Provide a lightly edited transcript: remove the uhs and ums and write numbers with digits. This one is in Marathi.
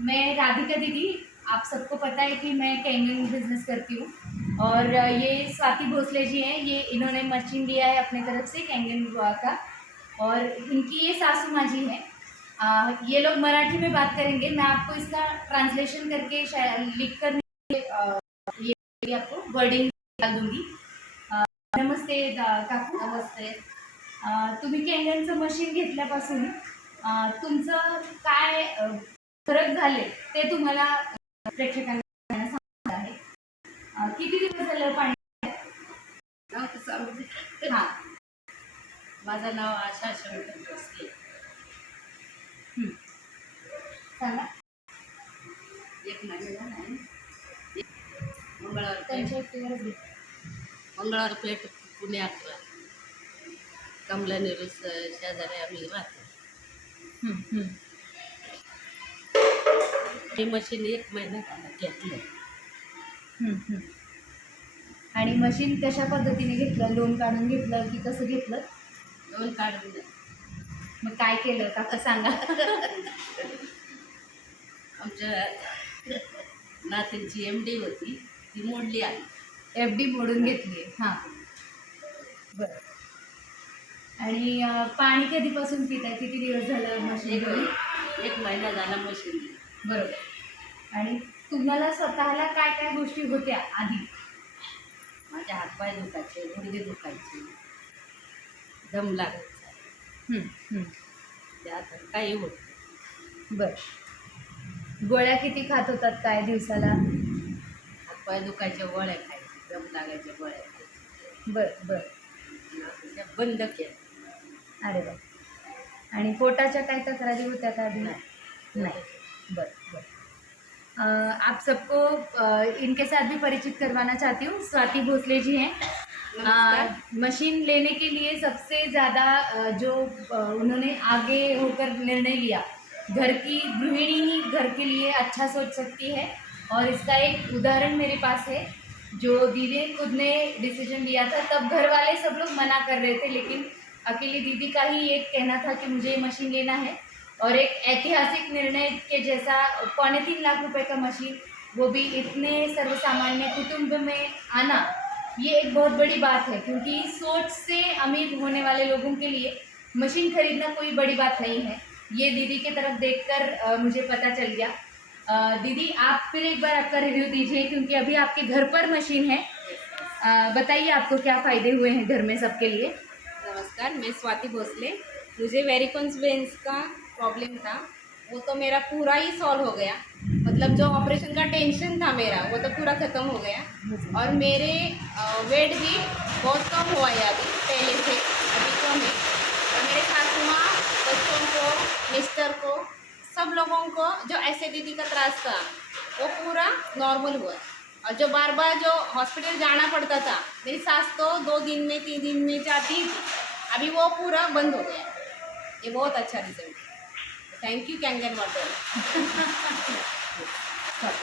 मैं राधिका दीदी, आप सबको पता है कि मैं कैंगन बिजनेस करती हूँ और ये स्वाति भोसले जी हैं, ये इन्होंने मशीन लिया है अपने तरफ से कैंगन का। और इनकी ये सासू माँ जी हैं। ये लोग मराठी में बात करेंगे, मैं आपको इसका ट्रांसलेशन करके लिख कर ये आपको वर्डिंग डाल दूंगी। नमस्ते काकू। नमस्ते. तुम्ही कॅंगनचं मशीन घेतल्यापासून तुमचं काय फरक झाले ते तुम्हाला प्रेक्षकांना सांगत आहे। किती दिवस झालं पाणी? नाव तर सांगू दे. हां माझं नाव आशा शंकर भोसले. सांगा. एक महिना नाही. मंगळवार त्यांच्या पेठ, एकटीवरच घे. मंगळवार पेठ पुणे 11. कमला नेहरू शेजारी आम्ही राहतो. ही मशीन 1 महिना झाला घेतलं. आणि मशीन कशा पद्धतीने घेतलं? लोन काढून घेतलं की कसं घेतलं? लोन काढून दे. मग काय केलं काका सांगा. आमच्या नातींची MD होती, ती मोडली आहे. FD मोडून घेतली. हां बरं. आणि पाणी कधीपासून पिताय? किती दिवस झालं मशीन घेऊन? 1 महिना झाला मशीन. बरोबर. आणि तुम्हाला स्वतःला काय काय गोष्टी होत्या आधी? माझे हातपाय दुखायचे, गुडघे दुखायचे, दम लागायचा. ते आता काही होत नाही. बरं. गोळ्या किती खात होतात काय दिवसाला? हातपाय दुखायच्या गोळ्या खायचे, दम लागायच्या गोळ्या खायच्या. बरं बरं. त्या बंद केल्या. अरे वा. आणि पोटाच्या काय तक्रारी होत्या का आधी? नाही. नहीं। बस बस। आप सबको इनके साथ भी परिचित करवाना चाहती हूँ। स्वाति भोसले जी हैं। मशीन लेने के लिए सबसे ज़्यादा जो उन्होंने आगे होकर निर्णय लिया, घर की गृहिणी ही घर के लिए अच्छा सोच सकती है। और इसका एक उदाहरण मेरे पास है। जो दीदी खुद ने डिसीजन लिया था, तब घर वाले सब लोग मना कर रहे थे, लेकिन अकेली दीदी का ही एक कहना था कि मुझे मशीन लेना है। और एक ऐतिहासिक निर्णय के जैसा 3.25 लाख रुपए का मशीन, वो भी इतने सर्वसामान्य कुटुंब में आना, ये एक बहुत बड़ी बात है। क्योंकि सोच से अमीर होने वाले लोगों के लिए मशीन खरीदना कोई बड़ी बात नहीं है। ये दीदी के तरफ देखकर मुझे पता चल गया। दीदी आप फिर एक बार आपका रिव्यू दीजिए, क्योंकि अभी आपके घर पर मशीन है। बताइए आपको क्या फ़ायदे हुए हैं घर में सबके लिए। नमस्कार, मैं स्वाति भोसले। मुझे वेरिकोन्स वेन्स का प्रॉब्लम था, वो तो मेरा पूरा ही सॉल्व हो गया। मतलब जो ऑपरेशन का टेंशन था मेरा, वो तो पूरा ख़त्म हो गया। और मेरे वेट भी बहुत कम हुआ है अभी, पहले से अभी कम है। और मेरे सासू माँ, बच्चों को, मिस्टर को, सब लोगों को जो एसिडिटी का त्रास था, वो पूरा नॉर्मल हुआ। और जो बार बार जो हॉस्पिटल जाना पड़ता था, मेरी सास तो 2 दिन में 3 दिन में जाती थी, अभी वो पूरा बंद हो गया। ये बहुत अच्छा रिजल्ट है। Thank you Kangen water.